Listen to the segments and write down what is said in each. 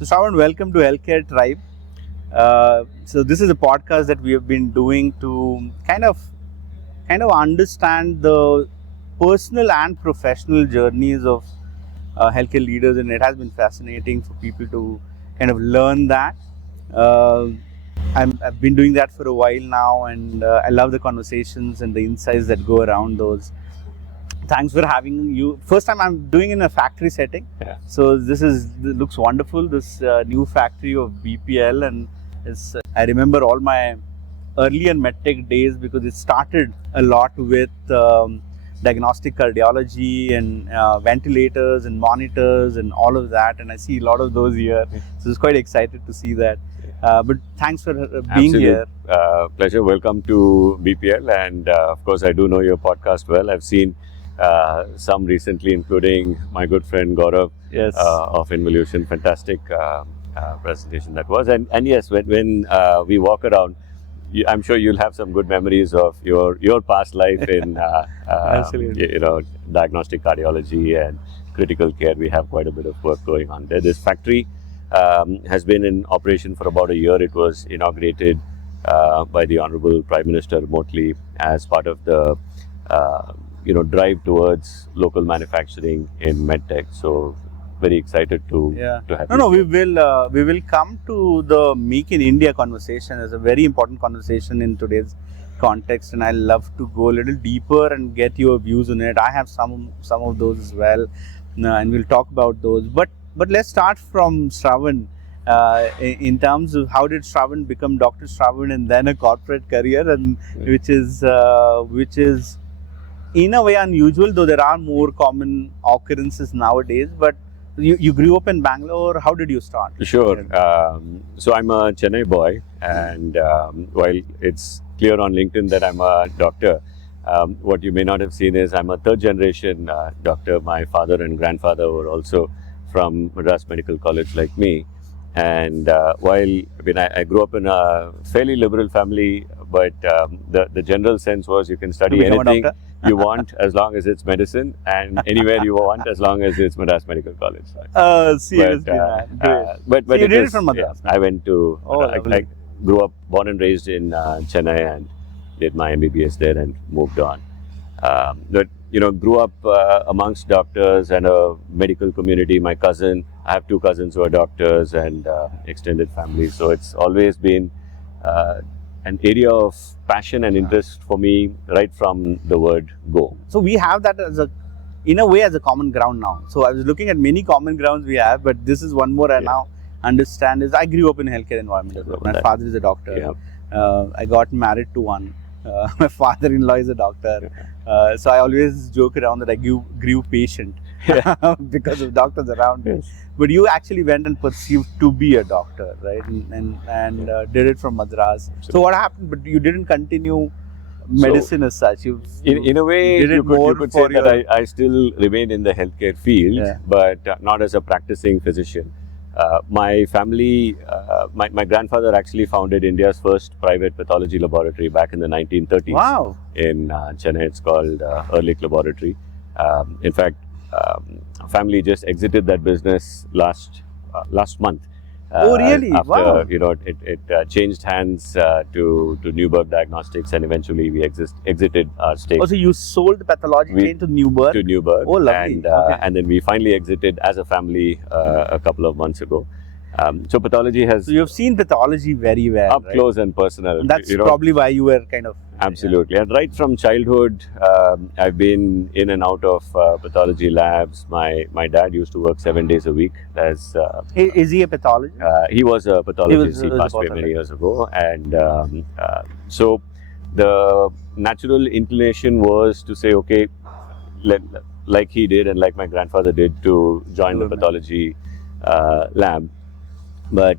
So Shravan, welcome to Healthcare Tribe. So this is a podcast that we have been doing to kind of understand the personal and professional journeys of healthcare leaders, and it has been fascinating for people to kind of learn that. I've been doing that for a while now, and I love the conversations and the insights that go around those. Thanks for having you. First time I'm doing in a factory setting. Yeah. So this looks wonderful. This new factory of BPL, and I remember all my early and MedTech days because it started a lot with diagnostic cardiology and ventilators and monitors and all of that. And I see a lot of those here. So it's quite excited to see that. But thanks for being here. Pleasure. Welcome to BPL, and of course I do know your podcast well. I've seen some recently, including my good friend Gaurav of Involution. Fantastic presentation that was. And yes, when we walk around, I'm sure you'll have some good memories of your past life in diagnostic cardiology and critical care. We have quite a bit of work going on there. This factory has been in operation for about a year. It was inaugurated by the Honorable Prime Minister remotely as part of the drive towards local manufacturing in MedTech. So very excited to have you. We will come to the Make in India conversation as a very important conversation in today's context, and I love to go a little deeper and get your views on it. I have some of those as well, and we'll talk about those. But let's start from Shravan. In terms of how did Shravan become Dr. Shravan and then a corporate career, and which is in a way unusual, though there are more common occurrences nowadays. But you grew up in Bangalore. How did you start? Sure. So I'm a Chennai boy, and while it's clear on LinkedIn that I'm a doctor, what you may not have seen is I'm a third generation doctor. My father and grandfather were also from Madras Medical College like me. And while I grew up in a fairly liberal family, but the general sense was you can study anything you want as long as it's medicine, and anywhere you want as long as it's Madras Medical College. Seriously, but so you did it from Madras? I went to, I grew up, born and raised in Chennai, and did my MBBS there and moved on. But grew up amongst doctors and a medical community. I have two cousins who are doctors, and extended family. So it's always been an area of passion and interest for me right from the word go. So we have that in a way as a common ground now. So I was looking at many common grounds we have, but this is one more I now understand is I grew up in a healthcare environment. My father is a doctor. I got married to one. My father-in-law is a doctor. So I always joke around that I grew patient because of doctors around me. But you actually went and pursued to be a doctor, right? And did it from Madras. Absolutely. So what happened? But you didn't continue medicine as such. In a way, you could say that I still remain in the healthcare field, but not as a practicing physician. My family, my grandfather actually founded India's first private pathology laboratory back in the 1930s. Wow. In Chennai. It's called Ehrlich Laboratory. In fact, family just exited that business last month. Oh, really? After, wow. It changed hands to Newberg Diagnostics, and eventually we exited our stake. Oh, so you sold the pathology chain to Newberg? To Newberg. Oh, lovely. And then we finally exited as a family a couple of months ago. So pathology has... So you've seen pathology very well, up close and personal. And that's probably why you were kind of... Absolutely. And right from childhood, I've been in and out of pathology labs. My dad used to work 7 days a week. Is he a pathologist? He was a pathologist. He passed away many years ago. And so the natural inclination was to say, okay, like he did and like my grandfather did, to join the pathology lab. But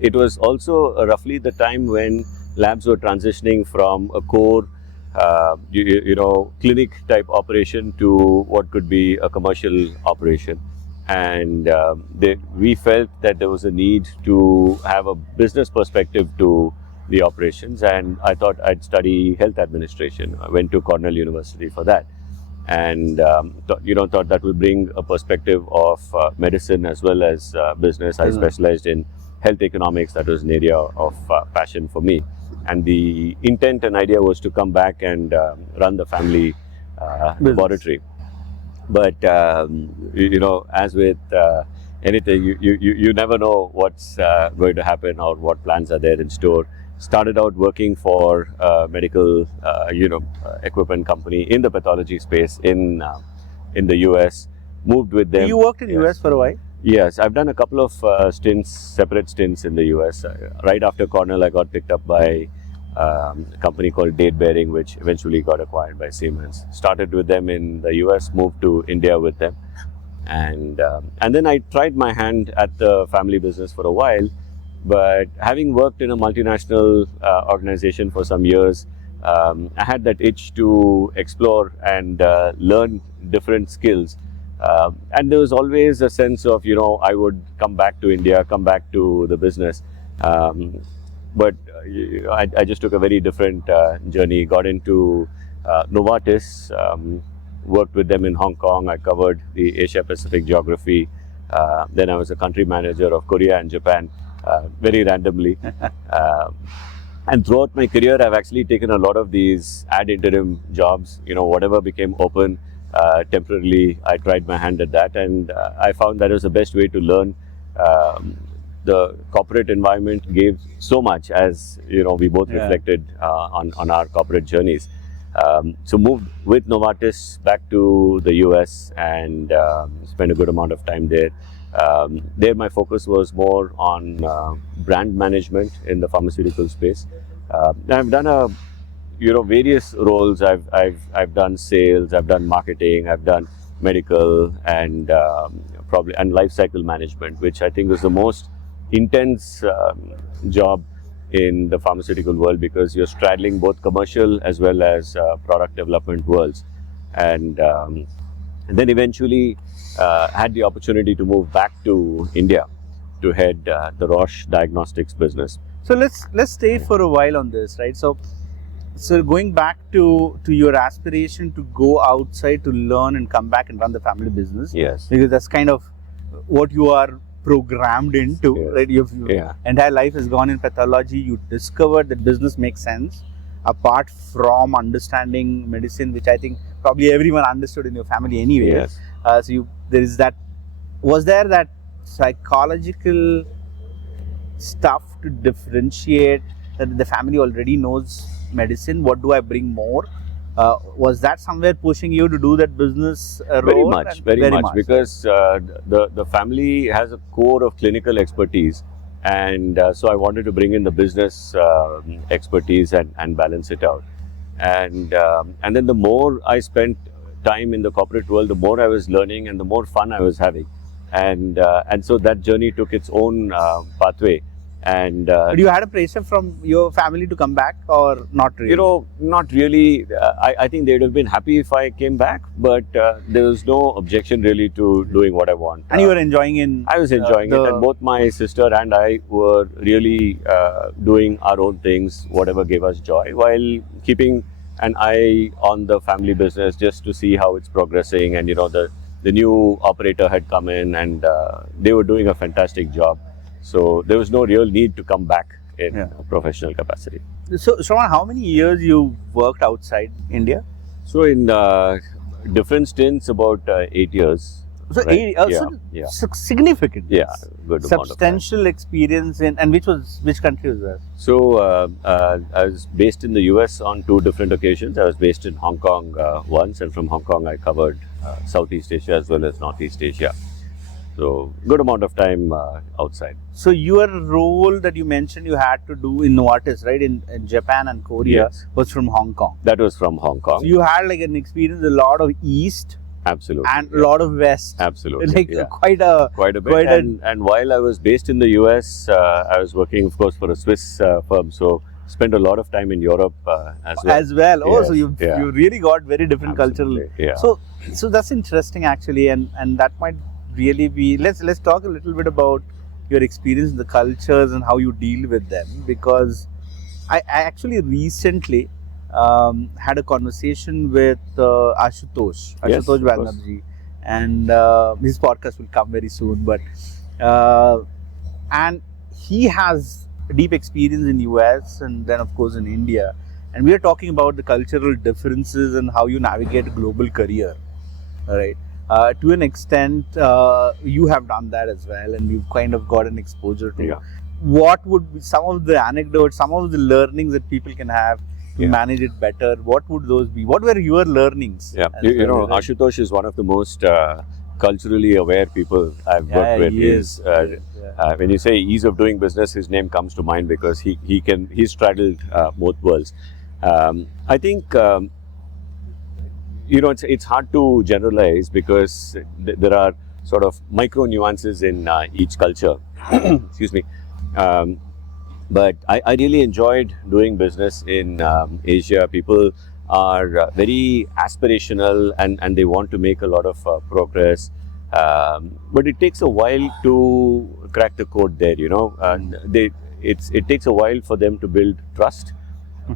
it was also roughly the time when labs were transitioning from a core, clinic type operation to what could be a commercial operation. And we felt that there was a need to have a business perspective to the operations, and I thought I'd study health administration. I went to Cornell University for that. and thought that will bring a perspective of medicine as well as business. I specialized in health economics. That was an area of passion for me, and the intent and idea was to come back and run the family laboratory. But as with anything, you never know what's going to happen or what plans are there in store. Started out working for a medical equipment company in the pathology space in the US. Moved with them. You worked in US for a while? Yes, I've done a couple of separate stints in the US. Right after Cornell, I got picked up by a company called Date Bearing, which eventually got acquired by Siemens. Started with them in the US, moved to India with them, and then I tried my hand at the family business for a while. But having worked in a multinational organization for some years, I had that itch to explore and learn different skills. And there was always a sense of, I would come back to India, come back to the business. But I just took a very different journey, got into Novartis, worked with them in Hong Kong. I covered the Asia Pacific geography. Then I was a country manager of Korea and Japan, very randomly. And throughout my career, I've actually taken a lot of these ad interim jobs, whatever became open. Temporarily, I tried my hand at that, and I found that was the best way to learn. The corporate environment gave so much, as we both reflected on our corporate journeys. So moved with Novartis back to the US and spent a good amount of time there. There, my focus was more on brand management in the pharmaceutical space. I've done various roles. I've done sales, I've done marketing, I've done medical, and life cycle management, which I think was the most intense job in the pharmaceutical world, because you're straddling both commercial as well as product development worlds. And then eventually had the opportunity to move back to India to head the Roche diagnostics business. So let's stay for a while on this, right? So going back to your aspiration to go outside to learn and come back and run the family business. Yes. Because that's kind of what you are programmed into, yes. right? Your entire life has gone in pathology. You discovered that business makes sense apart from understanding medicine, which I think probably everyone understood in your family anyway. Yes. There is that. Was there that psychological stuff to differentiate that the family already knows medicine? What do I bring more? Was that somewhere pushing you to do that business role? Very much, because the family has a core of clinical expertise, and so I wanted to bring in the business expertise and balance it out. And then the more I spent time in the corporate world, the more I was learning and the more fun I was having, and so that journey took its own pathway. And but you had a pressure from your family to come back, or not really? Not really. I think they would have been happy if I came back, but there was no objection really to doing what I want. And you were enjoying it? I was enjoying it, and both my sister and I were really doing our own things, whatever gave us joy, while keeping an eye on the family business just to see how it's progressing. And the new operator had come in, and they were doing a fantastic job. So there was no real need to come back in a professional capacity. So Shravan, how many years you worked outside India? So in different stints, about 8 years. So right? 8 years, significant. Yeah, good substantial experience in, and which country was that? So I was based in the US on 2 different occasions. I was based in Hong Kong once, and from Hong Kong I covered Southeast Asia as well as Northeast Asia. So, good amount of time outside. So, your role that you mentioned you had to do in Novartis, right, in Japan and Korea, was from Hong Kong. That was from Hong Kong. So, you had like an experience a lot of East. Absolutely. And a lot of West. Absolutely. Like quite a bit. And while I was based in the US, I was working, of course, for a Swiss firm. So, spent a lot of time in Europe as well. Oh, so you really got very different cultural. Yeah. So that's interesting actually, and that might really be. Let's talk a little bit about your experience in the cultures and how you deal with them, because I actually recently had a conversation with Ashutosh Yes, of course. Banerjee, and his podcast will come very soon. But and he has deep experience in US and then of course in India, and we are talking about the cultural differences and how you navigate a global career. All right. To an extent, you have done that as well, and you've kind of got an exposure to. Yeah. What would be some of the anecdotes, some of the learnings that people can have to manage it better? What would those be? What were your learnings? Yeah, you know, Ashutosh is one of the most culturally aware people I've worked with. Yes. When you say ease of doing business, his name comes to mind because he's straddled both worlds. I think you know it's hard to generalize because there are sort of micro nuances in each culture. Excuse me. But I really enjoyed doing business in Asia. People are very aspirational and they want to make a lot of progress. But it takes a while to crack the code there, you know. It takes a while for them to build trust.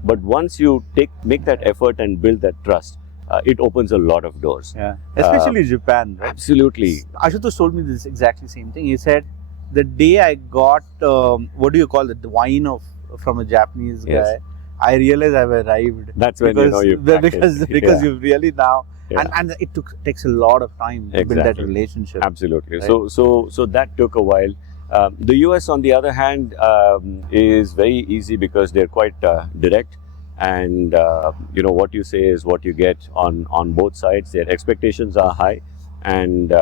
But once you make that effort and build that trust, it opens a lot of doors. Yeah, especially Japan. Right? Absolutely. Ashutosh told me this exactly same thing. He said, the day I got what do you call it, the wine from a Japanese guy, I realized I've arrived. That's when you know you've because you've really now and it takes a lot of time to build that relationship. Absolutely. Right? So that took a while. The US, on the other hand, is very easy because they're quite direct, and you know what you say is what you get on both sides. Their expectations are high, and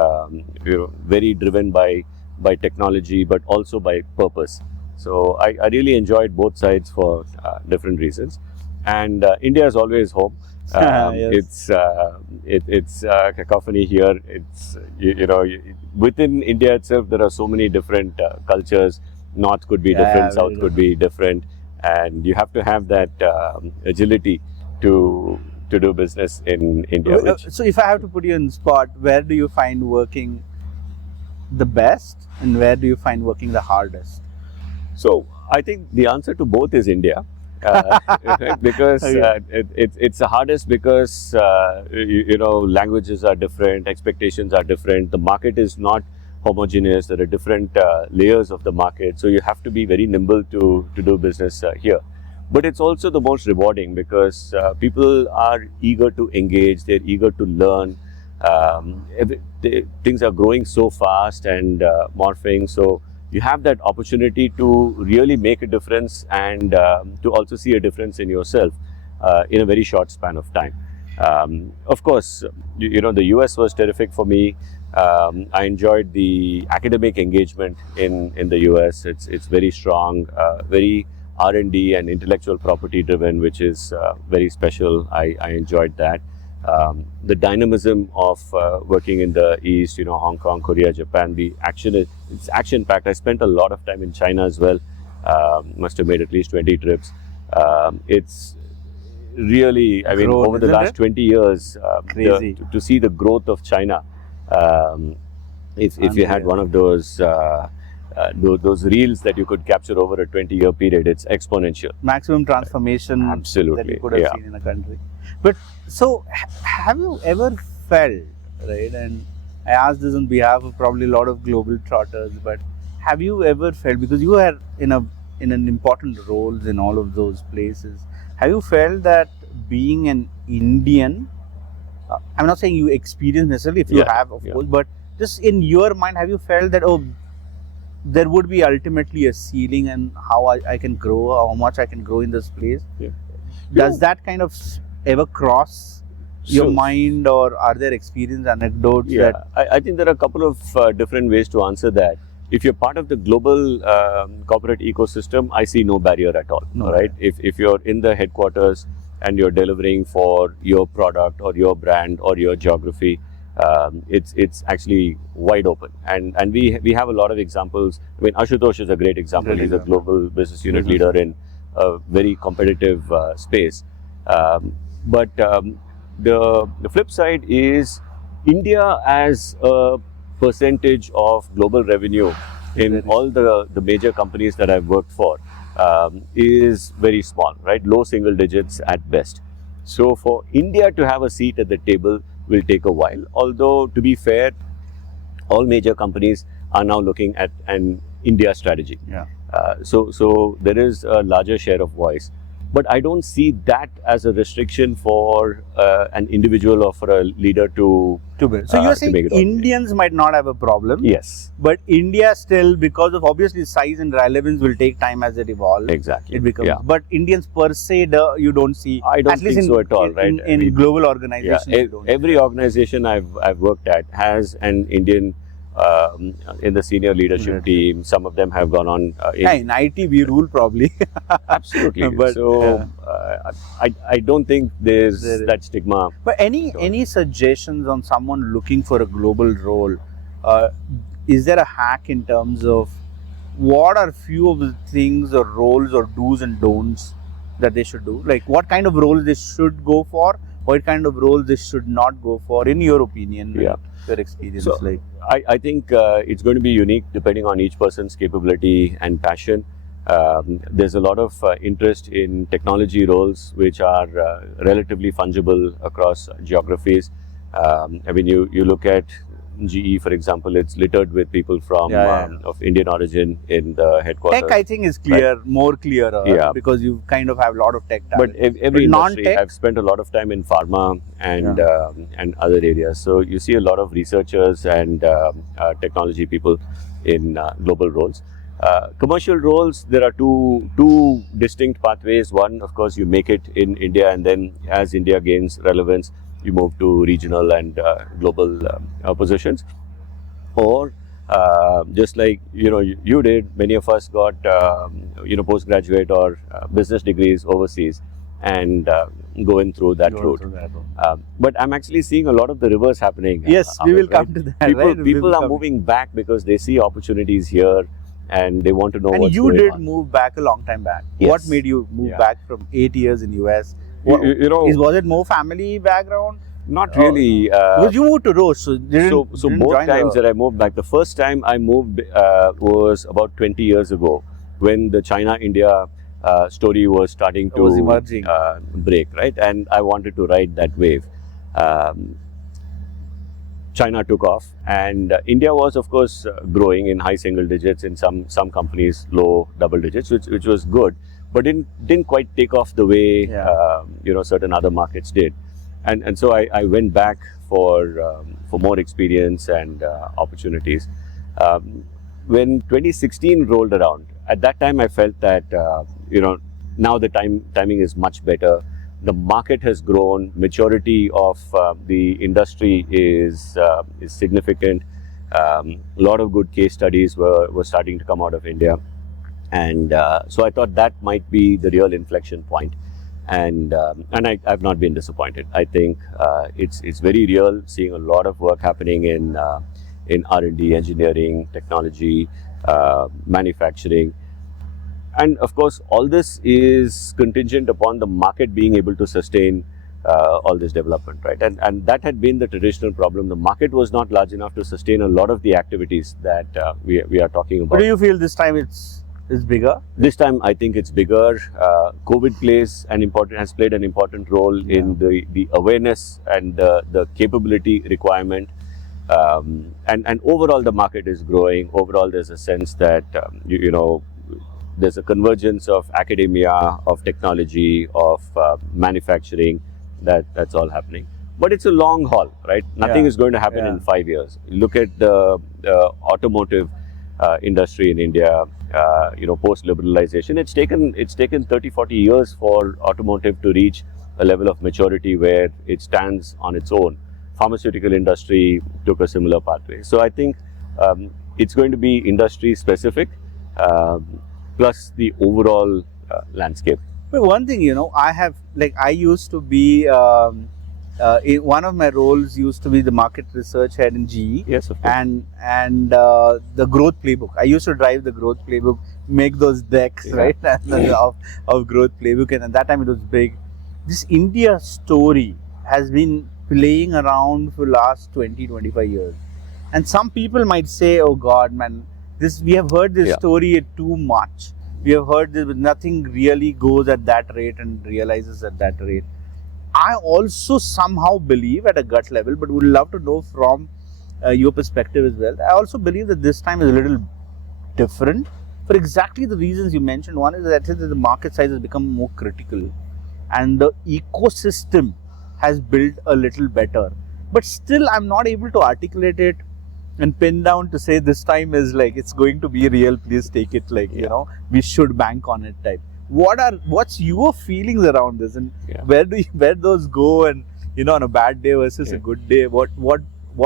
you know, very driven by technology, but also by purpose. So I really enjoyed both sides for different reasons. And India is always home. Yes. It's cacophony here. It's you know, within India itself there are so many different cultures. North could be different, South could be different, and you have to have that agility to do business in India. So if I have to put you on the spot, where do you find working the best and where do you find working the hardest? So I think the answer to both is India. Because it's the hardest because you know, languages are different, expectations are different, the market is not homogeneous, there are different layers of the market, so you have to be very nimble to do business here. But it's also the most rewarding because people are eager to engage, they're eager to learn. Things are growing so fast and morphing, so you have that opportunity to really make a difference and to also see a difference in yourself in a very short span of time. Of course, you know, the US was terrific for me. I enjoyed the academic engagement in the US. It's very strong, very R&D and intellectual property driven, which is very special. I enjoyed that. The dynamism of working in the East, you know, Hong Kong, Korea, Japan, it's action packed. I spent a lot of time in China as well. Must have made at least 20 trips. It's really, I mean, over the last 20 years, to see the growth of China. If you had one of those reels that you could capture over a 20-year period, it's exponential. Maximum transformation Absolutely. that you could have seen in a country. But so, have you ever felt, right, and I ask this on behalf of probably a lot of global trotters, but have you ever felt, because you are in an important roles in all of those places, have you felt that being an Indian, I'm not saying you experience necessarily, if you have, of course, but just in your mind, have you felt that, oh, there would be ultimately a ceiling and how I can grow, how much I can grow in this place? Does that kind of ever cross your mind, or are there experience anecdotes? I think there are a couple of different ways to answer that. If you're part of the global corporate ecosystem, I see no barrier at all. Right? If you're in the headquarters and you're delivering for your product or your brand or your geography, it's actually wide open, and we have a lot of examples. I mean, Ashutosh is a great example. He's a global business unit leader in a very competitive space. But the flip side is India as a percentage of global revenue in all the major companies that I've worked for is very small, right? Low single digits at best. So for India to have a seat at the table will take a while. Although, to be fair, all major companies are now looking at an India strategy. Yeah. So there is a larger share of voice. But I don't see that as a restriction for an individual or for a leader to build. So you're saying make it Indians might not have a problem. Yes. But India still, because of obviously size and relevance, will take time as it evolves. Exactly. It becomes. Yeah. But Indians per se, you don't see. I don't think so at all, right? In global organizations, yeah, every organization I've worked at has an Indian in the senior leadership team. Some of them have gone on. In IT, we rule probably. Absolutely. But, so I don't think there's that stigma. But any suggestions on someone looking for a global role? Is there a hack in terms of what are few of the things or roles or do's and don'ts that they should do? Like what kind of roles they should go for? What kind of roles they should not go for, in your opinion? Yeah. Your experience, so, like I think it's going to be unique depending on each person's capability and passion. There's a lot of interest in technology roles which are relatively fungible across geographies. I mean, you look at GE, for example, it's littered with people from of Indian origin in the headquarters. Tech, I think, is clear, right? More clearer, because you kind of have a lot of tech talent. But every industry, I've spent a lot of time in pharma and other areas. So you see a lot of researchers and technology people in global roles. Commercial roles, there are two distinct pathways. One, of course, you make it in India, and then as India gains relevance, you move to regional and global positions. Or just like you did, many of us got postgraduate or business degrees overseas and going through that route. But I'm actually seeing a lot of the reverse happening. Yes, we will come to that. People are moving back because they see opportunities here and they want to know what's going on. And you did move back a long time back. Yes. What made you move back from 8 years in US? Was it more family background? Not really. Because you moved to Roche, so both times that I moved back, the first time I moved was about 20 years ago, when the China-India story was starting to emerging. Break, right? And I wanted to ride that wave. China took off, and India was, of course, growing in high single digits, in some companies low double digits, which was good. But didn't quite take off the way certain other markets did, and so I went back for more experience and opportunities. When 2016 rolled around, at that time I felt that now the timing is much better. The market has grown. Maturity of the industry is significant. A lot of good case studies were starting to come out of India. And so I thought that might be the real inflection point, and I've not been disappointed. I think it's very real. Seeing a lot of work happening in R&D, engineering, technology, manufacturing, and of course all this is contingent upon the market being able to sustain all this development, right? And that had been the traditional problem. The market was not large enough to sustain a lot of the activities that we are talking about. But do you feel this time it's bigger? This time I think it's bigger. COVID has played an important role in the awareness and the capability requirement. And overall the market is growing. Overall there's a sense that there's a convergence of academia, of technology, of manufacturing. That's all happening. But it's a long haul, right? Nothing is going to happen in 5 years. Look at the automotive industry in India. Post-liberalization, it's taken 30-40 years for automotive to reach a level of maturity where it stands on its own. Pharmaceutical industry took a similar pathway. So I think it's going to be industry specific, plus the overall landscape. But one thing, I used to be one of my roles used to be the market research head in GE. Yes, of course. And the growth playbook. I used to drive the growth playbook, make those decks, right, of growth playbook. And at that time it was big. This India story has been playing around for the last 20-25 years. And some people might say, oh God, man, we have heard this story too much. We have heard this, but nothing really goes at that rate and realizes at that rate. I also somehow believe at a gut level, but would love to know from your perspective as well. I also believe that this time is a little different for exactly the reasons you mentioned. One is that the market size has become more critical and the ecosystem has built a little better. But still, I'm not able to articulate it and pin down to say this time is like it's going to be real. Please take it like we should bank on it type. What's your feelings around this, and where those go, and on a bad day versus a good day, what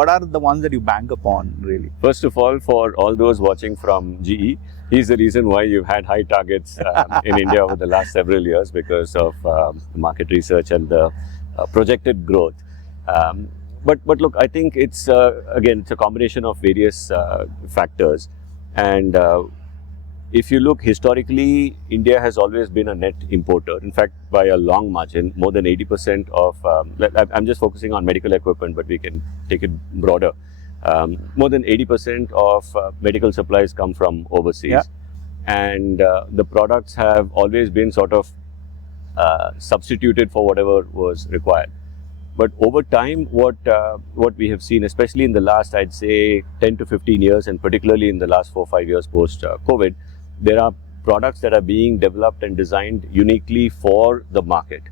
are the ones that you bank upon really? First of all, for all those watching from GE, he's the reason why you've had high targets in India over the last several years because of market research and the projected growth. But look, I think it's again it's a combination of various factors, and if you look historically, India has always been a net importer. In fact, by a long margin, more than 80% of, I'm just focusing on medical equipment, but we can take it broader. More than 80% of medical supplies come from overseas. And the products have always been sort of substituted for whatever was required. But over time, what we have seen, especially in the last, I'd say, 10 to 15 years, and particularly in the last 4 or 5 years post-COVID, there are products that are being developed and designed uniquely for the market,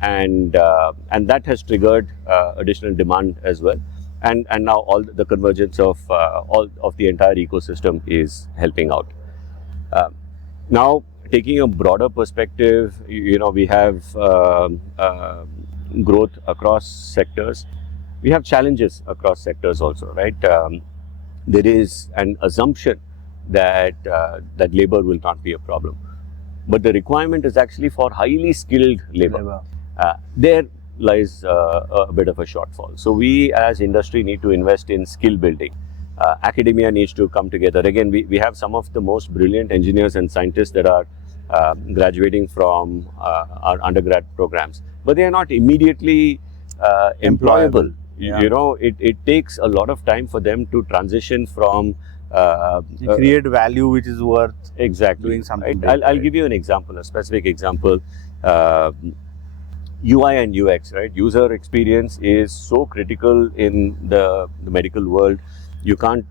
and that has triggered additional demand as well. And now all the convergence of all of the entire ecosystem is helping out. Now, taking a broader perspective, we have growth across sectors. We have challenges across sectors also, right? There is an assumption that labor will not be a problem, but the requirement is actually for highly skilled labor. There lies a bit of a shortfall. So we as industry need to invest in skill building. Academia needs to come together. Again, we have some of the most brilliant engineers and scientists that are graduating from our undergrad programs, but they are not immediately employable. It takes a lot of time for them to transition from create value which is worth doing something. Right? I'll give you an example, a specific example. UI and UX, right? User experience is so critical in the medical world. You can't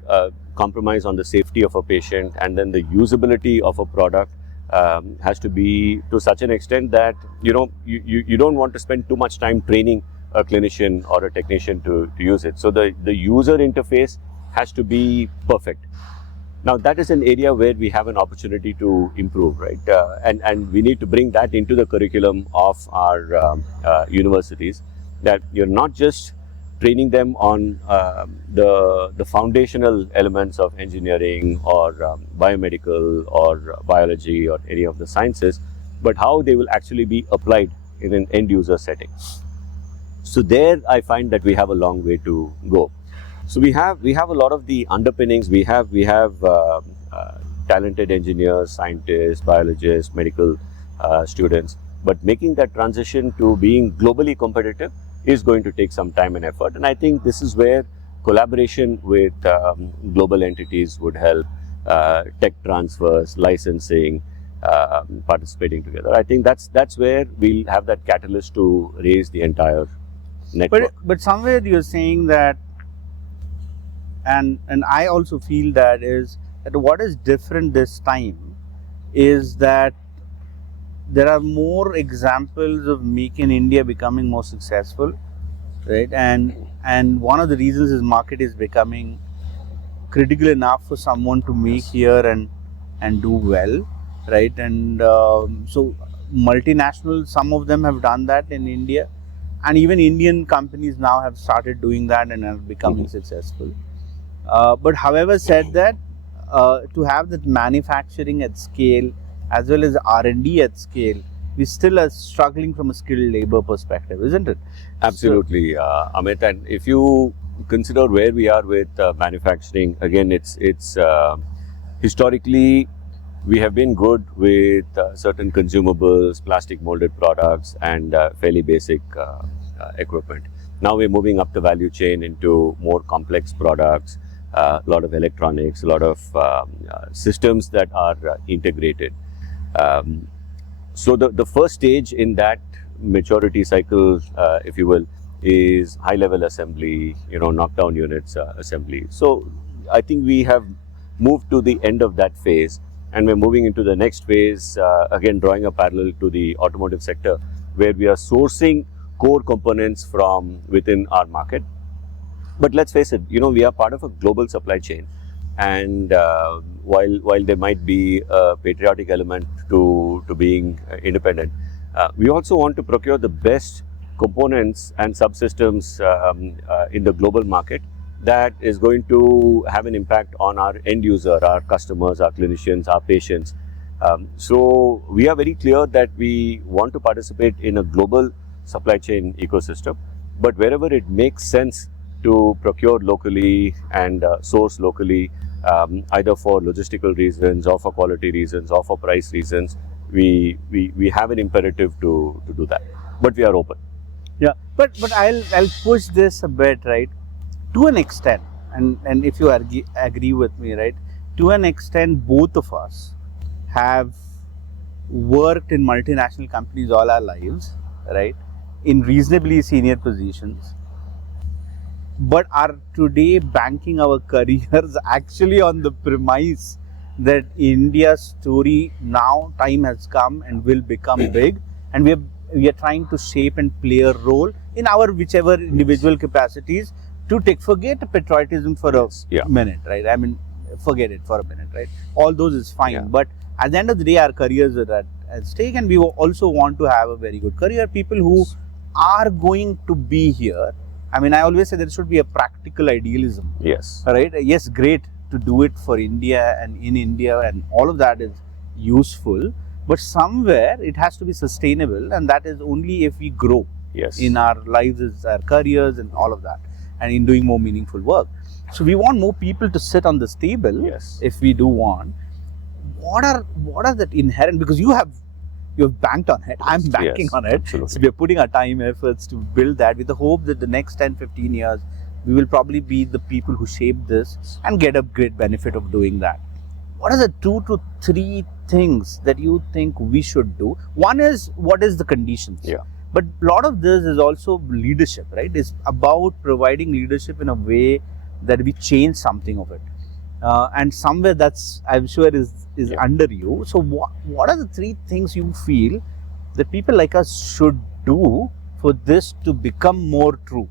compromise on the safety of a patient, and then the usability of a product has to be to such an extent that you don't want to spend too much time training a clinician or a technician to use it. So the user interface has to be perfect. Now that is an area where we have an opportunity to improve, right? And we need to bring that into the curriculum of our universities, that you're not just training them on the foundational elements of engineering or biomedical or biology or any of the sciences, but how they will actually be applied in an end user setting. So there I find that we have a long way to go. So we have a lot of the underpinnings. We have talented engineers, scientists, biologists, medical students, but making that transition to being globally competitive is going to take some time and effort. And I think this is where collaboration with global entities would help, tech transfers, licensing, participating together. I think that's where we'll have that catalyst to raise the entire network. But somewhere you're saying that, and I also feel that what is different this time is that there are more examples of Make in India becoming more successful, right? And one of the reasons is market is becoming critical enough for someone to make here and do well, right? And so multinationals, some of them have done that in India, and even Indian companies now have started doing that and are becoming successful. But however said that, to have that manufacturing at scale as well as R&D at scale, we still are struggling from a skilled labor perspective, isn't it? Absolutely, Amit. And if you consider where we are with manufacturing, again, it's historically we have been good with certain consumables, plastic molded products, and fairly basic equipment. Now we're moving up the value chain into more complex products, a lot of electronics, a lot of systems that are integrated. So the first stage in that maturity cycle, if you will, is high-level assembly, knockdown units assembly. So I think we have moved to the end of that phase, and we're moving into the next phase, again drawing a parallel to the automotive sector, where we are sourcing core components from within our market. But let's face it, we are part of a global supply chain, and while there might be a patriotic element to being independent, we also want to procure the best components and subsystems in the global market that is going to have an impact on our end user, our customers, our clinicians, our patients. So we are very clear that we want to participate in a global supply chain ecosystem, but wherever it makes sense to procure locally and source locally, either for logistical reasons or for quality reasons or for price reasons, we have an imperative to do that. But we are open. Yeah, but I'll push this a bit, right? To an extent, and if you agree with me, right? To an extent, both of us have worked in multinational companies all our lives, right? In reasonably senior positions, but are today banking our careers actually on the premise that India's story now, time has come and will become big, and we are trying to shape and play a role in our whichever individual capacities to forget patriotism for a minute, right? I mean, forget it for a minute, right? All those is fine, but at the end of the day, our careers are at stake, and we also want to have a very good career. People who are going to be here. I mean, I always say there should be a practical idealism. Yes. Right? Yes, great to do it for India and in India, and all of that is useful. But somewhere it has to be sustainable, and that is only if we grow in our lives, our careers, and all of that, and in doing more meaningful work. So we want more people to sit on this table. If we do want, what are that inherent? Because you have banked on it. I'm banking on it. Absolutely. So we are putting our time, efforts to build that with the hope that the next 10, 15 years, we will probably be the people who shape this and get a great benefit of doing that. What are the 2 to 3 things that you think we should do? One is, what is the conditions? But a lot of this is also leadership, right? It's about providing leadership in a way that we change something of it. And somewhere that's, I'm sure, is under you. So what are the 3 things you feel that people like us should do for this to become more true?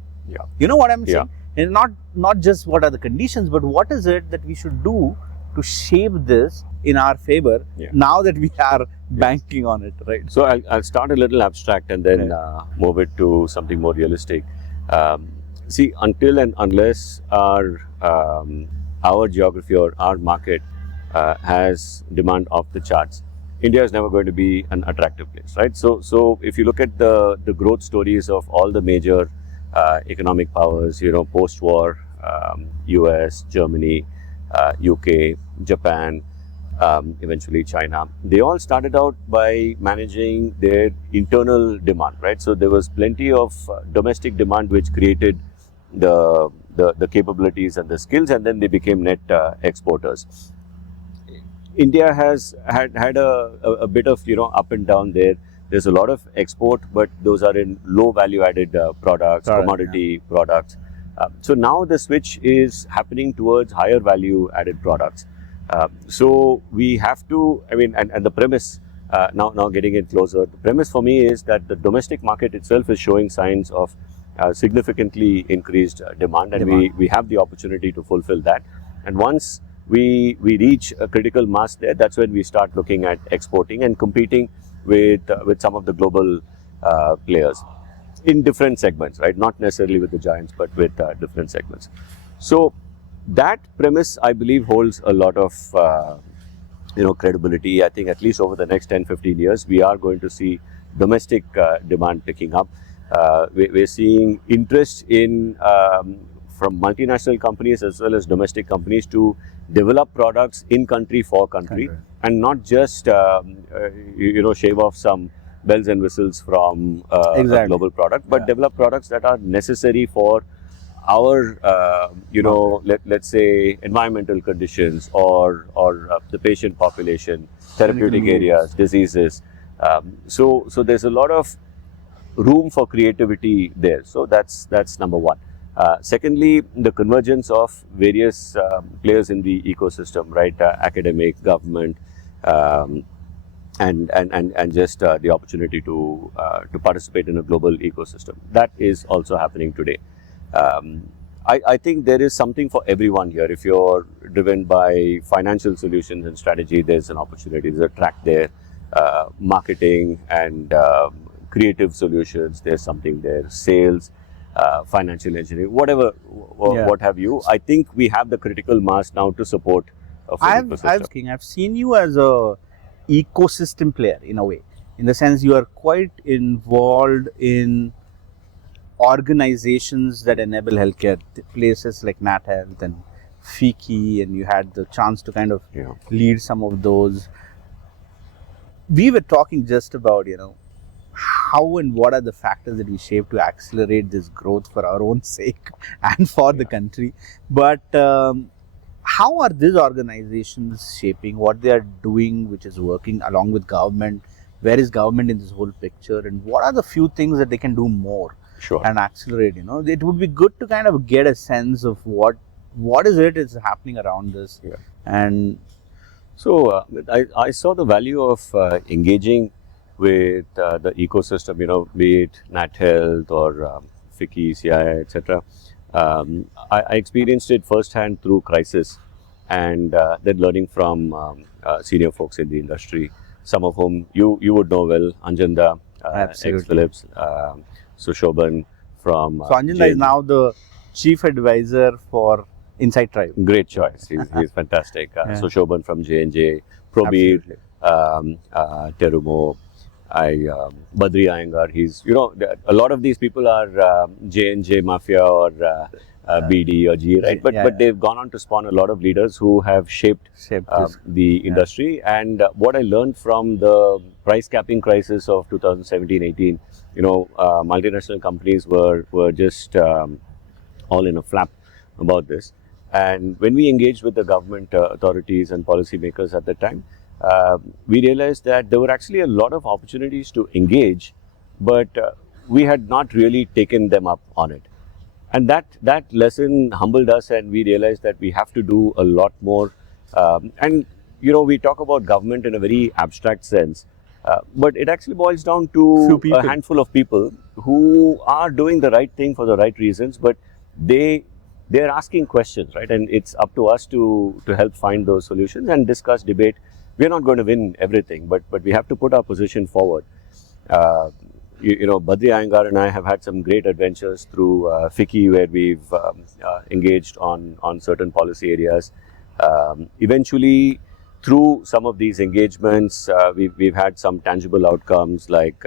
You know what I'm saying? And not just what are the conditions, but what is it that we should do to shape this in our favor now that we are banking on it, right? So I'll start a little abstract and then move it to something more realistic. See, until and unless our geography or our market has demand off the charts, India is never going to be an attractive place, right? So if you look at the growth stories of all the major economic powers, post-war, US, Germany, UK, Japan, eventually China, they all started out by managing their internal demand, right? So there was plenty of domestic demand which created the capabilities and the skills, and then they became net exporters. India has had a bit of up and down there. There's a lot of export, but those are in low value added products, commodity products. So now the switch is happening towards higher value added products. So we have to, and the premise, now getting it closer, the premise for me is that the domestic market itself is showing signs of significantly increased demand, and we have the opportunity to fulfill that. And once we reach a critical mass there, that's when we start looking at exporting and competing with some of the global players in different segments, right? Not necessarily with the giants, but with different segments. So that premise, I believe, holds a lot of credibility. I think at least over the next 10-15 years, we are going to see domestic demand picking up. We're seeing interest in from multinational companies as well as domestic companies to develop products in country for country, and not just shave off some bells and whistles from a global product, but develop products that are necessary for our let's say environmental conditions or the patient population, therapeutic areas, diseases. So there's a lot of room for creativity there. So that's number one. Secondly, the convergence of various players in the ecosystem, right? Academic, government, um, and just the opportunity to participate in a global ecosystem. That is also happening today. Um, I think there is something for everyone here. If you're driven by financial solutions and strategy, there's an opportunity. There's a track there. Marketing and creative solutions, there's something there. Sales, financial engineering, whatever, what have you. I think we have the critical mass now to support a full ecosystem. I've seen you as a ecosystem player in a way, in the sense you are quite involved in organizations that enable healthcare, places like NatHealth and FICCI, and you had the chance to kind of lead some of those. We were talking just about, how and what are the factors that we shape to accelerate this growth for our own sake and for the country. But how are these organizations shaping what they are doing, which is working along with government? Where is government in this whole picture, and what are the few things that they can do more and accelerate? It would be good to kind of get a sense of what is happening around this. And so I saw the value of engaging with the ecosystem, be it NatHealth or FICCI, CI, etc. I experienced it firsthand through crisis, and then learning from senior folks in the industry, some of whom you would know well, Anjanda, ex-Philips, Shravan from so Anjanda is now the chief advisor for Insight Tribe. Great choice. He's fantastic. So Shravan from J&J, Probir, Terumo, Badri Iyengar. He's, a lot of these people are J&J Mafia or BD or G, right? But they've gone on to spawn a lot of leaders who have shaped the industry. And what I learned from the price capping crisis of 2017-18, multinational companies were just all in a flap about this. And when we engaged with the government authorities and policymakers at the time, we realized that there were actually a lot of opportunities to engage, but we had not really taken them up on it. And that lesson humbled us, and we realized that we have to do a lot more. We talk about government in a very abstract sense, but it actually boils down to a handful of people who are doing the right thing for the right reasons, but they're asking questions, right? And it's up to us to help find those solutions and discuss, debate. We're not going to win everything, but we have to put our position forward. Badri Iyengar and I have had some great adventures through FICCI, where we've engaged on certain policy areas. Eventually, through some of these engagements, we've had some tangible outcomes, like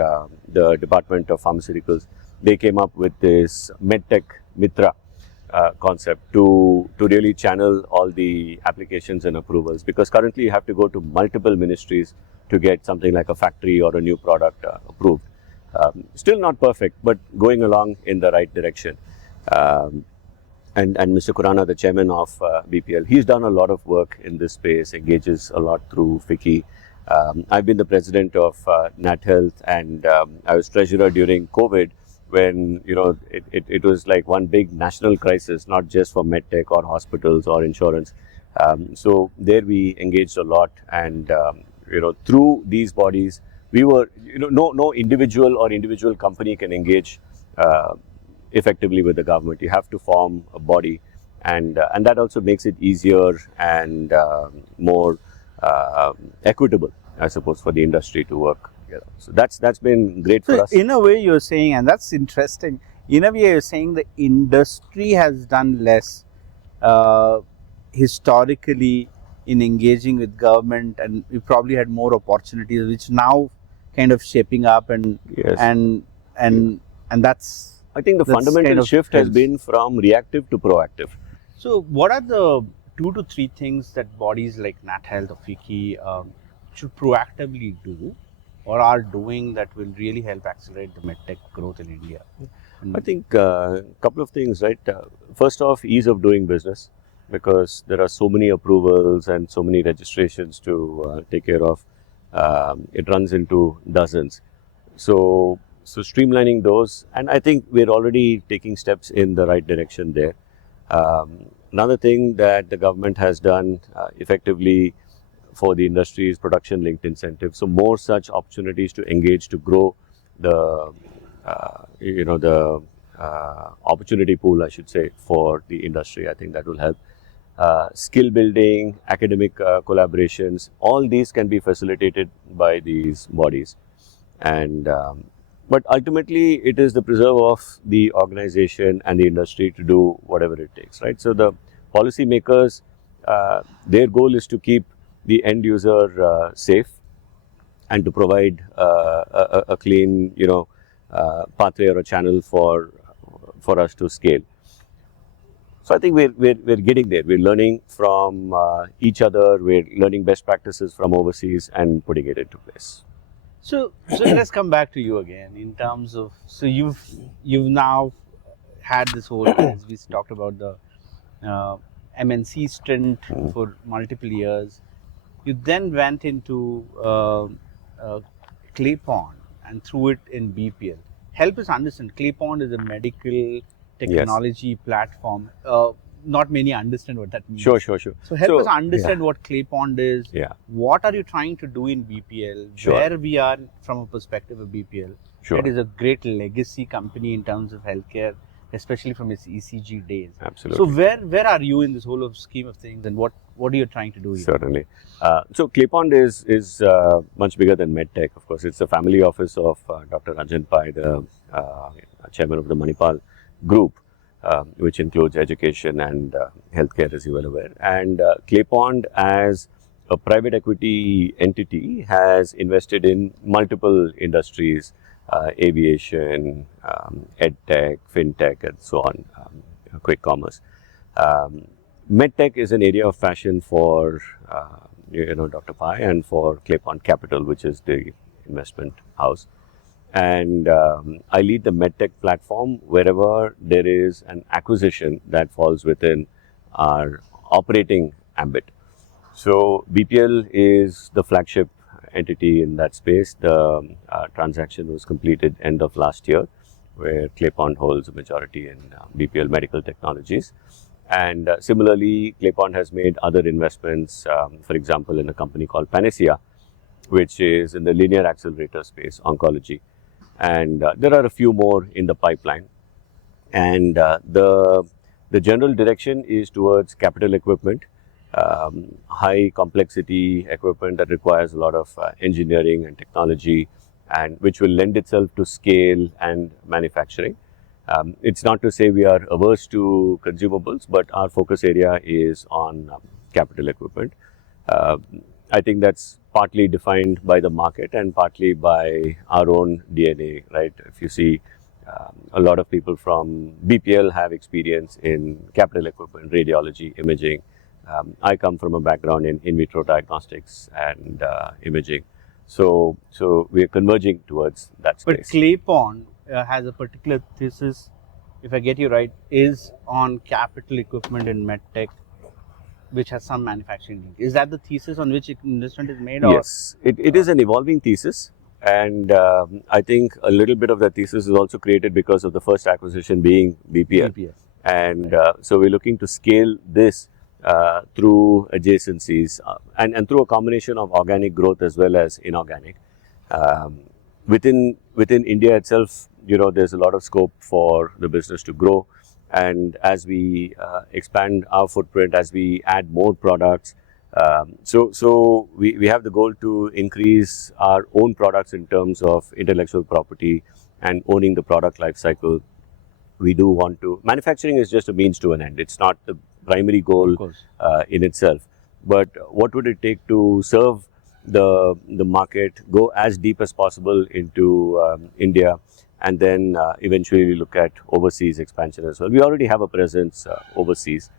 the Department of Pharmaceuticals. They came up with this MedTech Mitra concept to really channel all the applications and approvals, because currently you have to go to multiple ministries to get something like a factory or a new product approved. Still not perfect, but going along in the right direction. And Mr. Khurana, the chairman of BPL, he's done a lot of work in this space, engages a lot through FICCI. I've been the president of NatHealth, and I was treasurer during COVID, when it was like one big national crisis, not just for MedTech or hospitals or insurance. So there we engaged a lot, and through these bodies, we were no individual company can engage effectively with the government. You have to form a body, and that also makes it easier and more equitable, I suppose, for the industry to work. So that's been great for us. In a way, you're saying, and that's interesting, in a way you're saying the industry has done less historically in engaging with government, and we probably had more opportunities, which now kind of shaping up, and that's, I think, the fundamental shift has been from reactive to proactive. So what are the 2 to 3 things that bodies like NatHealth or FICCI should proactively do or are doing that will really help accelerate the MedTech growth in India? I think a couple of things, right? First off, ease of doing business, because there are so many approvals and so many registrations to take care of. It runs into dozens. So So streamlining those, and I think we're already taking steps in the right direction there. Another thing that the government has done effectively for the industry is production linked incentives. So more such opportunities to engage, to grow the opportunity pool, I should say, for the industry. I think that will help. Skill building, academic collaborations, all these can be facilitated by these bodies. And but ultimately, it is the preserve of the organization and the industry to do whatever it takes, right? So the policymakers, their goal is to keep the end user safe and to provide a clean, pathway or a channel for us to scale. So I think we're getting there. We're learning from each other. We're learning best practices from overseas and putting it into place. So let's come back to you again in terms of, so you've now had this whole, as we talked about the MNC stint for multiple years. You then went into Claypond and threw it in BPL. Help us understand. Claypond is a medical technology platform. Not many understand what that means. Sure. So help us understand what Claypond is. Yeah. What are you trying to do in BPL? Sure. Where we are from a perspective of BPL. Sure. It is a great legacy company in terms of healthcare, especially from its ECG days. Absolutely. So where are you in this whole scheme of things, and what are you trying to do here? Certainly. So Claypond is much bigger than MedTech. Of course, it's a family office of Dr. Ranjan Pai, the chairman of the Manipal Group, which includes education and healthcare, as you well aware. And Claypond, as a private equity entity, has invested in multiple industries, aviation, edtech, fintech, and so on, quick commerce. MedTech is an area of passion for Dr. Pai and for Claypond Capital, which is the investment house. And I lead the MedTech platform wherever there is an acquisition that falls within our operating ambit. So BPL is the flagship entity in that space. The transaction was completed end of last year, where Claypond holds a majority in BPL Medical Technologies. And similarly, Claypond has made other investments, for example, in a company called Panacea, which is in the linear accelerator space, oncology. And there are a few more in the pipeline. And the general direction is towards capital equipment, high complexity equipment that requires a lot of engineering and technology, and which will lend itself to scale and manufacturing. It's not to say we are averse to consumables, but our focus area is on capital equipment. I think that's partly defined by the market and partly by our own DNA, right? If you see, a lot of people from BPL have experience in capital equipment, radiology, imaging. I come from a background in vitro diagnostics and imaging. So we are converging towards that space. But Claypond has a particular thesis, if I get you right, is on capital equipment in MedTech, which has some manufacturing. Is that the thesis on which investment is made? Yes, it is an evolving thesis. And I think a little bit of that thesis is also created because of the first acquisition being BPL. And so we're looking to scale this through adjacencies and through a combination of organic growth as well as inorganic. Within India itself, there's a lot of scope for the business to grow. And as we expand our footprint, as we add more products, so we have the goal to increase our own products in terms of intellectual property and owning the product life cycle. We do want to, manufacturing is just a means to an end. It's not the primary goal in itself. But what would it take to serve the market, go as deep as possible into India, and then eventually look at overseas expansion as well. We already have a presence overseas,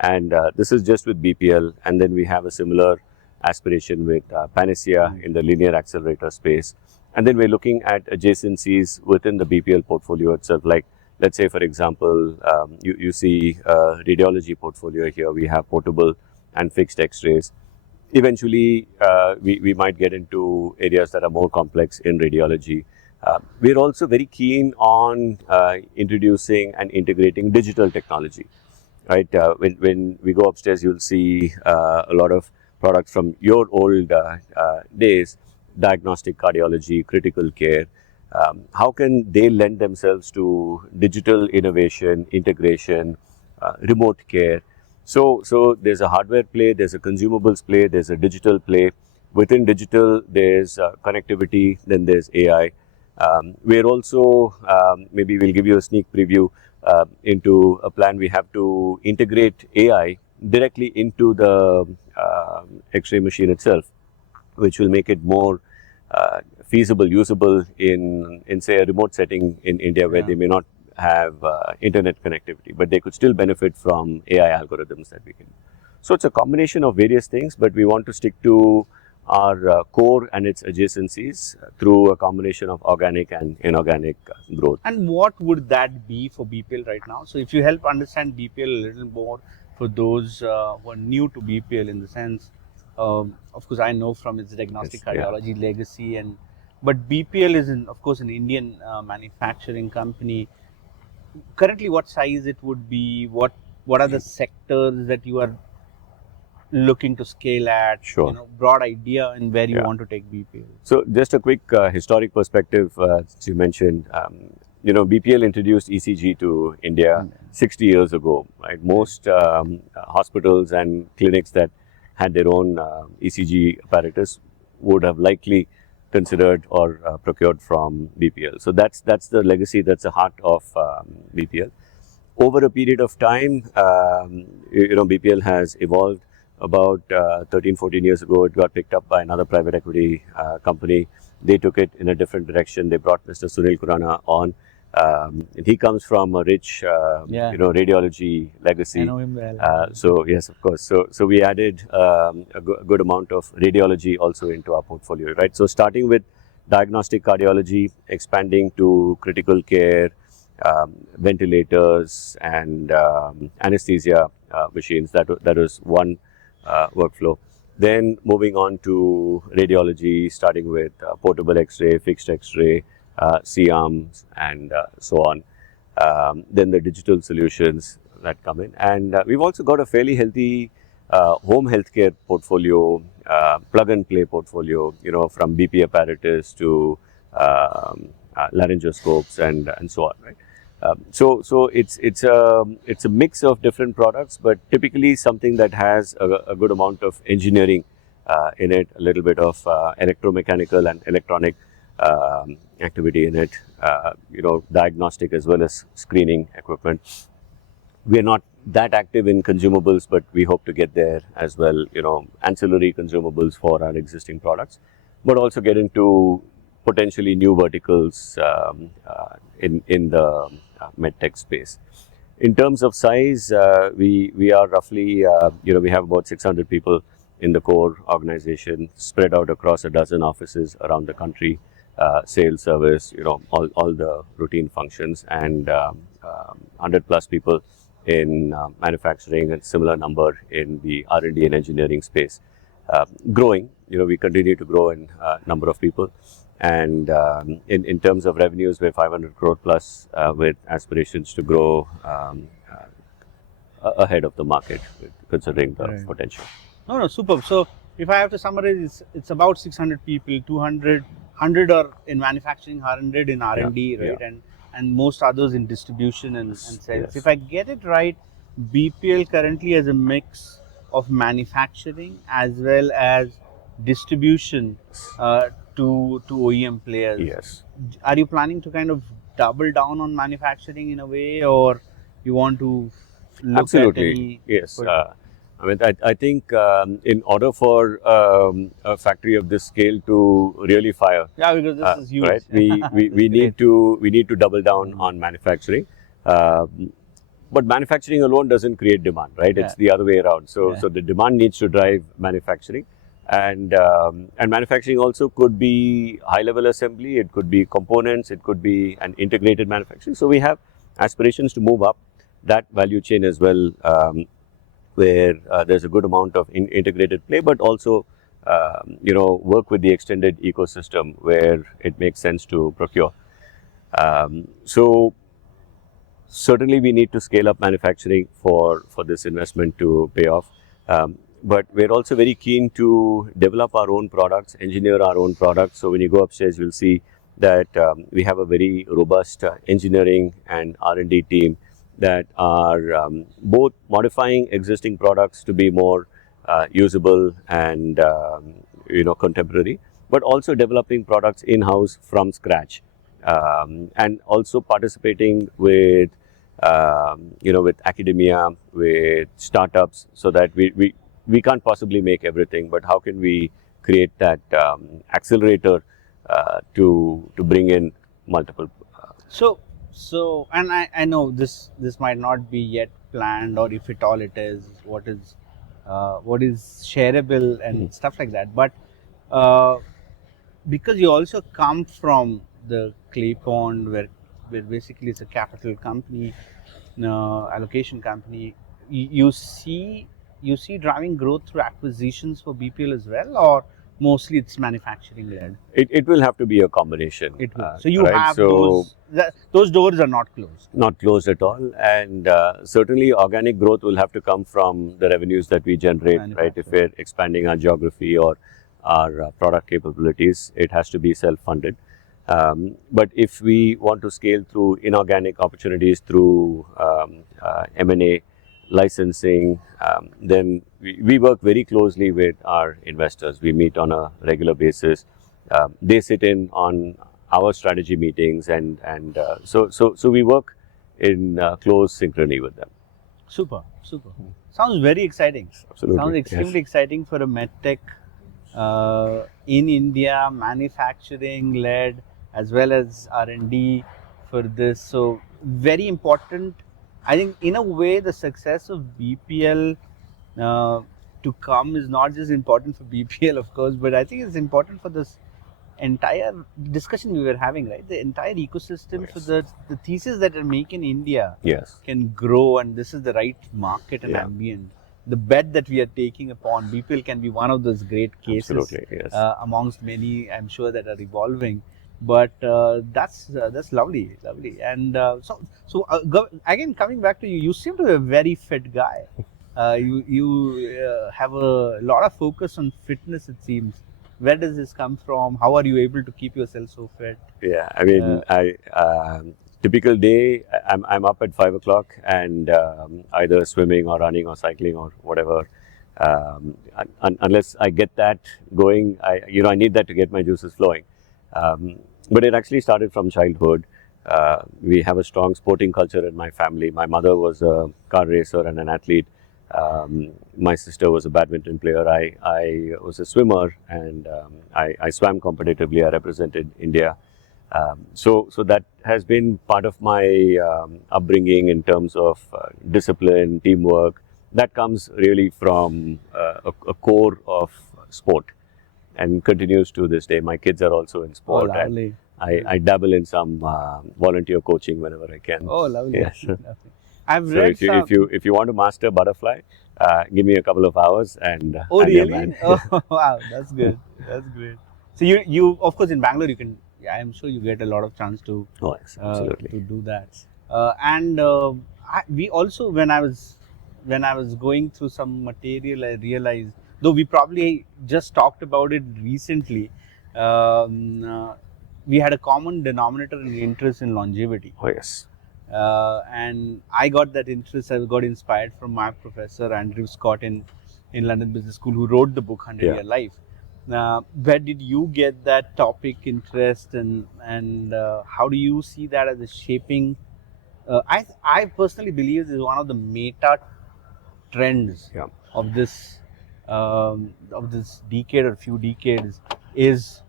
and this is just with BPL, and then we have a similar aspiration with Panacea in the linear accelerator space. And then we're looking at adjacencies within the BPL portfolio itself, like let's say, for example, you see radiology portfolio here. We have portable and fixed X-rays. Eventually, we might get into areas that are more complex in radiology. We're also very keen on introducing and integrating digital technology. Right, when we go upstairs, you'll see a lot of products from your old days, diagnostic cardiology, critical care. How can they lend themselves to digital innovation, integration, remote care? So there's a hardware play, there's a consumables play, there's a digital play. Within digital, there's connectivity, then there's AI. We're also, maybe we'll give you a sneak preview into a plan. We have to integrate AI directly into the X-ray machine itself, which will make it more feasible, usable in say a remote setting in India where they may not have internet connectivity, but they could still benefit from AI algorithms that we can. So it's a combination of various things, but we want to stick to our core and its adjacencies through a combination of organic and inorganic growth. And what would that be for BPL right now? So if you help understand BPL a little more for those who are new to BPL, in the sense, of course, I know from its diagnostic cardiology legacy, but BPL is, of course, an Indian manufacturing company. Currently, what size it would be? What are the sectors that you are looking to scale at? Sure. Broad idea in where you want to take BPL. So just a quick historic perspective, as you mentioned, BPL introduced ECG to India 60 years ago, right? Most hospitals and clinics that had their own ECG apparatus would have likely considered or procured from BPL. So that's the legacy, that's the heart of BPL. Over a period of time, BPL has evolved. About 13-14 years ago, it got picked up by another private equity company. They took it in a different direction. They brought Mr. Sunil Khurana on. And he comes from a rich, radiology legacy. I know him well. So yes, of course. So we added a good amount of radiology also into our portfolio, right? So starting with diagnostic cardiology, expanding to critical care, ventilators, and anesthesia machines. That was one workflow. Then moving on to radiology, starting with portable X-ray, fixed X-ray, C-arms, and so on. Then the digital solutions that come in. And we've also got a fairly healthy home healthcare portfolio, plug-and-play portfolio, from BP apparatus to laryngoscopes and so on, right? So it's a mix of different products, but typically something that has a good amount of engineering in it, a little bit of electromechanical and electronic activity in it, diagnostic as well as screening equipment. We are not that active in consumables, but we hope to get there as well, ancillary consumables for our existing products, but also get into potentially new verticals in the MedTech space. In terms of size, we are roughly, we have about 600 people in the core organization, spread out across a dozen offices around the country, sales, service, all the routine functions, and 100 plus people in manufacturing, and similar number in the R&D and engineering space. Growing, we continue to grow in number of people. And in terms of revenues, we're 500 crore plus with aspirations to grow ahead of the market, considering the potential. No, superb. So if I have to summarize, it's about 600 people, 100 are in manufacturing, 100 in R&D, right? Yeah. And most others in distribution and sales. Yes. If I get it right, BPL currently has a mix of manufacturing as well as distribution to OEM players. Yes. Are you planning to kind of double down on manufacturing in a way, or you want to look Absolutely. at any? Yes. I think in order for a factory of this scale to really fire, because this is huge. Right? We need to double down on manufacturing. But manufacturing alone doesn't create demand, right? It's the other way around. So the demand needs to drive manufacturing, and manufacturing also could be high-level assembly. It could be components. It could be an integrated manufacturing. So we have aspirations to move up that value chain as well, where there's a good amount of integrated play, but also work with the extended ecosystem where it makes sense to procure. So certainly we need to scale up manufacturing for this investment to pay off. But we're also very keen to develop our own products, engineer our own products. So when you go upstairs, you'll see that we have a very robust engineering and R&D team that are both modifying existing products to be more usable and contemporary, but also developing products in-house from scratch, and also participating with with academia, with startups, so that we can't possibly make everything, but how can we create that accelerator to bring in multiple. So, and I know this might not be yet planned, or if at all it is, what is shareable and stuff like that. But because you also come from the Claypond, where basically it's a capital company, allocation company, you see driving growth through acquisitions for BPL as well, or mostly it's manufacturing led? It will have to be a combination. It will. So you have those doors are not closed. Not closed at all, and certainly organic growth will have to come from the revenues that we generate, right? If we're expanding our geography or our product capabilities, it has to be self-funded. But if we want to scale through inorganic opportunities through M&A, licensing, then we work very closely with our investors. We meet on a regular basis. They sit in on our strategy meetings, and so we work in close synchrony with them. Super. Sounds very exciting. Absolutely. Sounds extremely exciting for a MedTech in India, manufacturing led as well as R&D for this. So very important. I think in a way the success of BPL to come is not just important for BPL, of course, but I think it's important for this entire discussion we were having, right? The entire ecosystem, for the thesis that are making India can grow, and this is the right market and ambient. The bet that we are taking upon BPL can be one of those great cases amongst many, I'm sure, that are evolving. But that's lovely. And again, coming back to you, you seem to be a very fit guy. You have a lot of focus on fitness, it seems. Where does this come from? How are you able to keep yourself so fit? Yeah, I mean, typical day, I'm up at 5 o'clock and either swimming or running or cycling or whatever. Unless I get that going, I need that to get my juices flowing. But it actually started from childhood. We have a strong sporting culture in my family. My mother was a car racer and an athlete. My sister was a badminton player. I was a swimmer, and I swam competitively. I represented India. So that has been part of my upbringing in terms of discipline, teamwork. That comes really from a core of sport, and continues to this day. My kids are also in sport. Oh, lovely. I dabble in some volunteer coaching whenever I can. Oh, lovely. Yes. I've read if you want to master butterfly, give me a couple of hours and oh, I'm really? your man. Oh, wow, that's good. That's great. So you of course in Bangalore you can. Yeah, I'm sure you get a lot of chance to absolutely to do that. We also, when I was going through some material, I realized, though we probably just talked about it recently, we had a common denominator in interest in longevity. Oh yes. And I got that interest. I got inspired from my professor Andrew Scott in London Business School, who wrote the book 100-Year Life. Where did you get that topic interest, and how do you see that as a shaping? I personally believe this is one of the meta trends of this decade or few decades is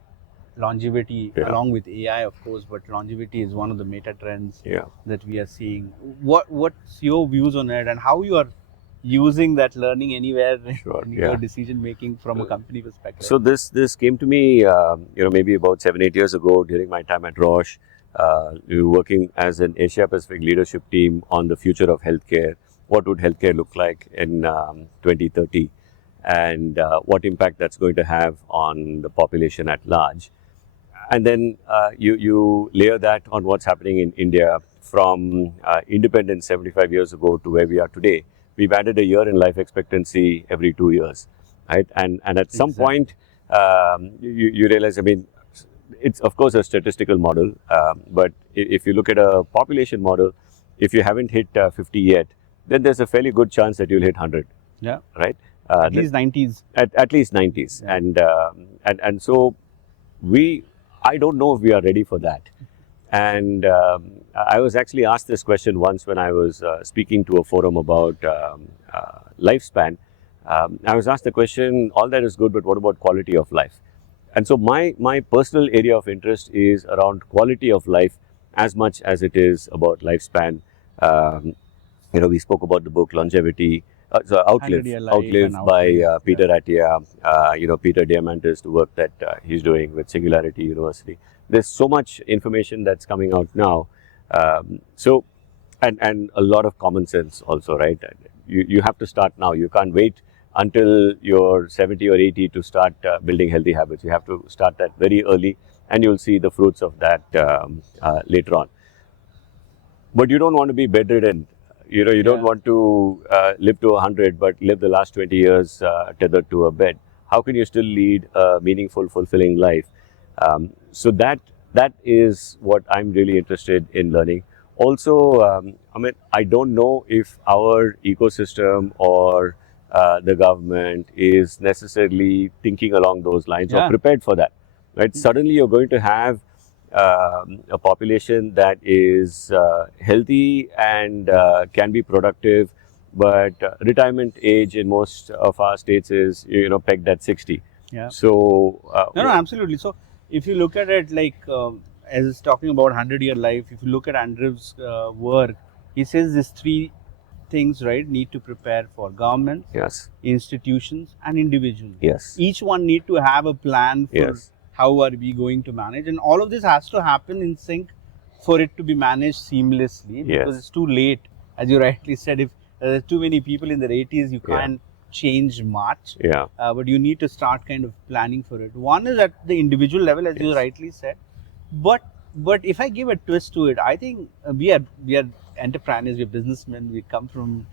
longevity, along with AI, of course. But longevity is one of the meta trends that we are seeing. What's your views on it, and how you are using that learning anywhere in your decision making from a company perspective? So this came to me, maybe about 7-8 years ago during my time at Roche. We were working as an Asia Pacific leadership team on the future of healthcare. What would healthcare look like in 2030? and what impact that's going to have on the population at large. And then you layer that on what's happening in India from independence 75 years ago to where we are today. We've added a year in life expectancy every 2 years, right? And at some point, you realize, I mean, it's of course a statistical model, but if you look at a population model, if you haven't hit 50 yet, then there's a fairly good chance that you'll hit 100. Yeah. Right. At least 90s. At least 90s, yeah. And so I don't know if we are ready for that. And I was actually asked this question once when I was speaking to a forum about lifespan. I was asked the question, all that is good, but what about quality of life? And so my personal area of interest is around quality of life as much as it is about lifespan. We spoke about the book Longevity, Outlive by Peter Attia, Peter Diamandis, the work that he's doing with Singularity University. There's so much information that's coming out now. And a lot of common sense also, right? You have to start now. You can't wait until you're 70 or 80 to start building healthy habits. You have to start that very early, and you'll see the fruits of that later on. But you don't want to be bedridden. You don't want to live to 100, but live the last 20 years tethered to a bed. How can you still lead a meaningful, fulfilling life? So that is what I'm really interested in learning. Also, I don't know if our ecosystem or the government is necessarily thinking along those lines or prepared for that. Right? Suddenly, you're going to have a population that is healthy and can be productive, but retirement age in most of our states is pegged at 60. Yeah. So no, absolutely. So if you look at it like as talking about 100-year life, if you look at Andrew's work, he says these three things, right, need to prepare for government, institutions, and individuals. Yes. Each one need to have a plan for how are we going to manage, and all of this has to happen in sync for it to be managed seamlessly, because it's too late. As you rightly said, if there are too many people in their 80s, you can't change much. But you need to start kind of planning for it. One is at the individual level, as you rightly said, but if I give a twist to it, I think we are entrepreneurs, we are businessmen, we come from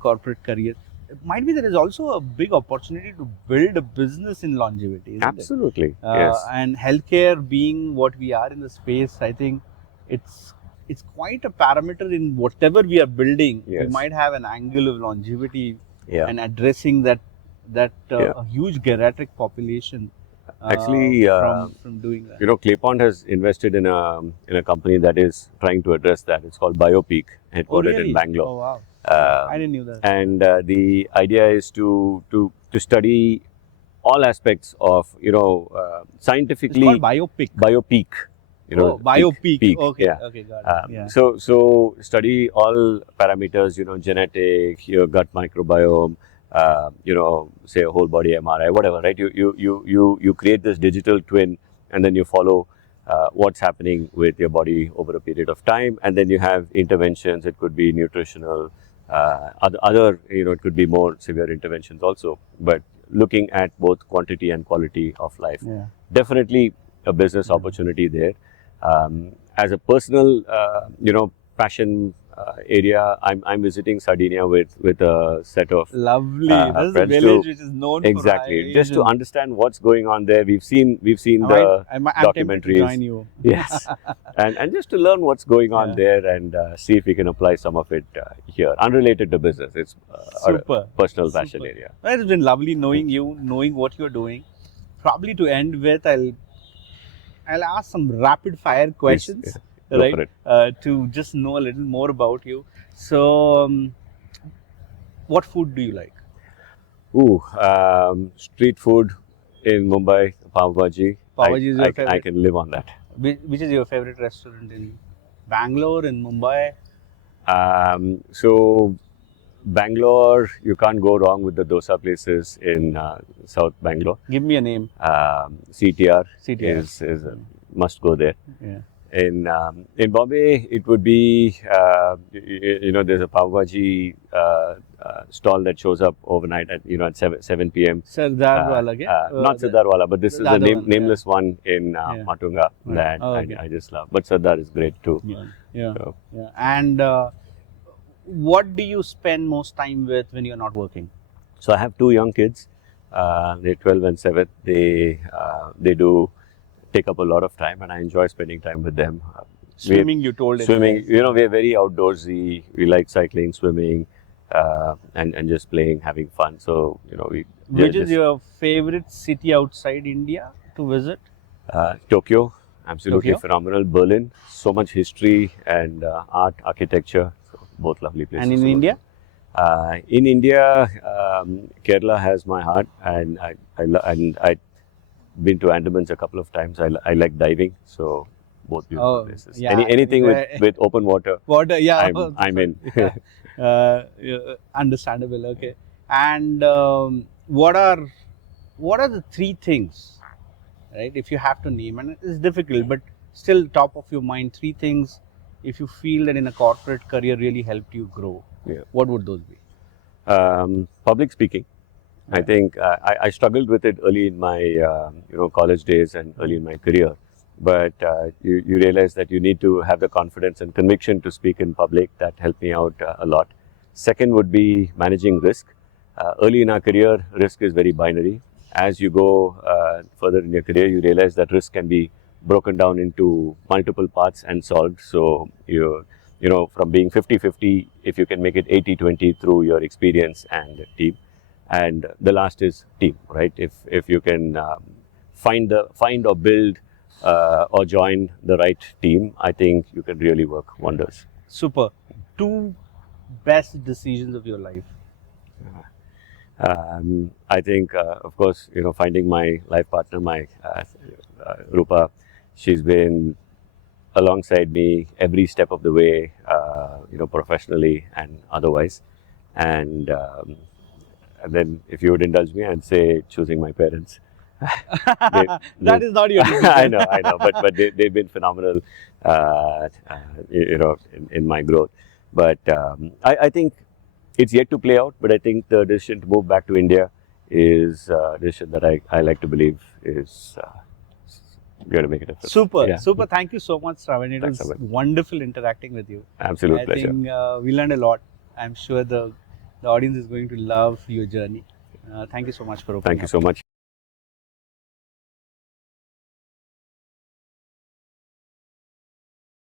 corporate careers. It might be there is also a big opportunity to build a business in longevity, isn't Absolutely. it? And healthcare being what we are in the space, I think it's quite a parameter in whatever we are building. We might have an angle of longevity and addressing that a huge geriatric population. Actually, from doing that. Claypond has invested in a company that is trying to address that. It's called BioPeak, headquartered in Bangalore. Oh wow! I didn't know that. And the idea is to study all aspects of scientifically. It's called BioPeak. BioPeak. BioPeak. Peak. Okay, okay, got it. So study all parameters. Genetic, your gut microbiome. Say a whole body MRI, whatever, right? You create this digital twin, and then you follow what's happening with your body over a period of time, and then you have interventions. It could be nutritional, other it could be more severe interventions also. But looking at both quantity and quality of life, definitely a business opportunity there. As a personal, passion area, I'm visiting Sardinia with a set of lovely. That's a village which is known for high just to understand what's going on there. We've seen the documentaries. To join you. Yes, and just to learn what's going on there and see if we can apply some of it here, unrelated to business. It's a personal passion area. Well, it's been lovely knowing you, knowing what you're doing. Probably to end with, I'll ask some rapid fire questions. Right, to just know a little more about you. So, what food do you like? Street food in Mumbai, pav bhaji. Pav bhaji is your favorite? I can live on that. Which is your favorite restaurant in Bangalore, in Mumbai? So, Bangalore, you can't go wrong with the dosa places in South Bangalore. Give me a name. CTR is a must go there. In Bombay, it would be there's a pav bhaji stall that shows up overnight at at 7 p.m. Sardar Wala, not Sardar Wala, but this is the nameless one in Matunga that I just love. But Sardar is great too. Yeah. And what do you spend most time with when you're not working? So I have two young kids. They're 12 and 7. They do take up a lot of time, and I enjoy spending time with them. Swimming, you told swimming. We're very outdoorsy. We like cycling, swimming, and just playing, having fun. So Which is your favorite city outside India to visit? Tokyo, absolutely phenomenal. Berlin, so much history and art, architecture. So both lovely places. And in India? In India, Kerala has my heart, and I've been to Andamans a couple of times. I like diving, so both beautiful places. Yeah, anything with open water. I'm in. Understandable. Okay. And what are the three things, right? If you have to name, and it's difficult, but still top of your mind, three things. If you feel that in a corporate career really helped you grow, what would those be? Public speaking. I think I struggled with it early in my college days and early in my career, but you realize that you need to have the confidence and conviction to speak in public. That helped me out a lot. Second would be managing risk. Early in our career, risk is very binary. As you go further in your career, you realize that risk can be broken down into multiple parts and solved. So from being 50-50, if you can make it 80-20 through your experience and team. And the last is team, right? If you can find or build or join the right team, I think you can really work wonders. Super. Two best decisions of your life. I think, of course, finding my life partner, my Rupa, she's been alongside me every step of the way, professionally and otherwise. And then, if you would indulge me, I'd say choosing my parents. That is not your decision. I know, but they've been phenomenal, in my growth. But I think it's yet to play out. But I think the decision to move back to India is a decision that I like to believe is going to make a difference. Super. Thank you so much, Shravan. It was wonderful interacting with you. Absolute pleasure. I think we learned a lot. I'm sure the audience is going to love your journey. Thank you so much for opening Thank you so much.